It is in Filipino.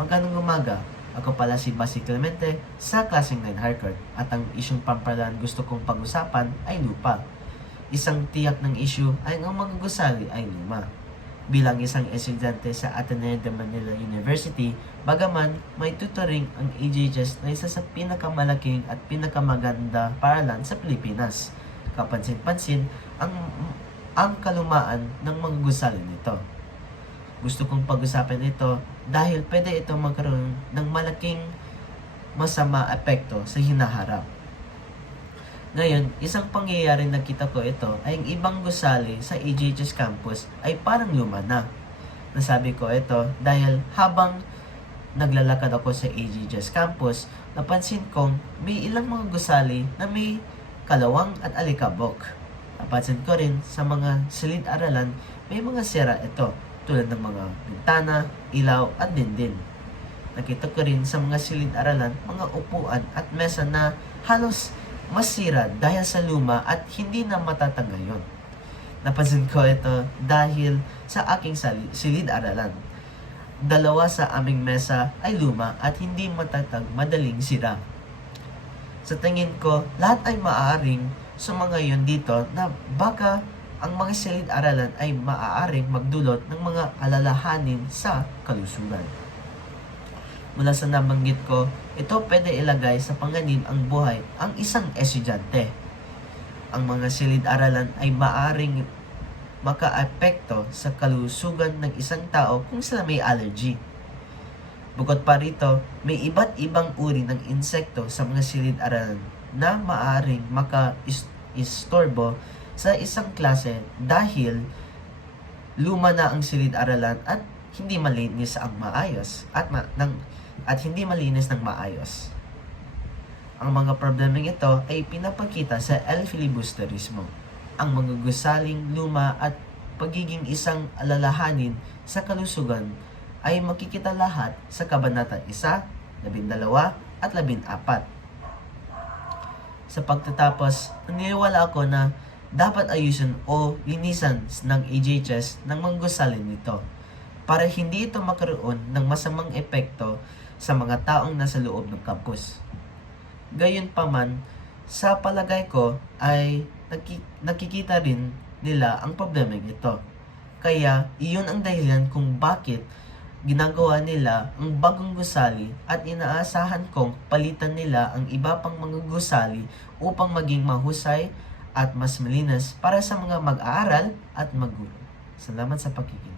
Magandang umaga. Ako pala si Basi Clemente sa klaseng 9 Harcourt at ang isyong pampalaan gusto kong pag-usapan ay lupa. Isang tiyak ng issue ay ang mga gusali ay luma. Bilang isang estudyante sa Ateneo de Manila University, bagaman may tutoring ang AJHS na isa sa pinakamalaking at pinakamaganda paralan sa Pilipinas. Kapansin-pansin ang kalumaan ng mga gusali nito. Gusto kong pag-usapan ito dahil pwede ito magkaroon ng malaking masama epekto sa hinaharap. Ngayon, isang pangyayari na kita ko ito ay ang ibang gusali sa AJHS campus ay parang luma na. Nasabi ko ito dahil habang naglalakad ako sa AJHS campus, napansin kong may ilang mga gusali na may kalawang at alikabok. Napansin ko rin sa mga silid-aralan may mga sira ito, tulad ng mga bintana, ilaw at dindin. Nakita ko rin sa mga silid-aralan, mga upuan at mesa na halos masira dahil sa luma at hindi na matatag ngayon. Napansin ko ito dahil sa aking silid-aralan. Dalawa sa aming mesa ay luma at hindi matatag, madaling sira. Sa tingin ko, lahat ay maaaring sumangayon dito na baka ang mga silid-aralan ay maaaring magdulot ng mga alalahanin sa kalusugan. Mula sa nabanggit ko, ito pwede ilagay sa panganib ang buhay ang isang estudyante. Ang mga silid-aralan ay maaaring makaapekto sa kalusugan ng isang tao kung sila may allergy. Bukod pa rito, may iba't ibang uri ng insekto sa mga silid-aralan na maaaring maka-istorbo sa isang klase dahil luma na ang silid-aralan at hindi malinis ang maayos at hindi malinis ng maayos. Ang mga problemang ito ay pinapakita sa L. filibusterismo, ang mga gusaling luma at pagiging isang alalahanin sa kalusugan ay makikita lahat sa Kabanata 1, 12 at 14. Sa pagtatapos, naniniwala ako na dapat ayusin o linisan ng AJHS ng mga gusalin nito para hindi ito magkaroon ng masamang epekto sa mga taong nasa loob ng campus. Gayunpaman, sa palagay ko ay nakikita rin nila ang problema ito. Kaya iyon ang dahilan kung bakit ginagawa nila ang bagong gusali at inaasahan kong palitan nila ang iba pang mga gusali upang maging mahusay at mas malinis para sa mga mag-aaral at magulang. Salamat sa pakikinig.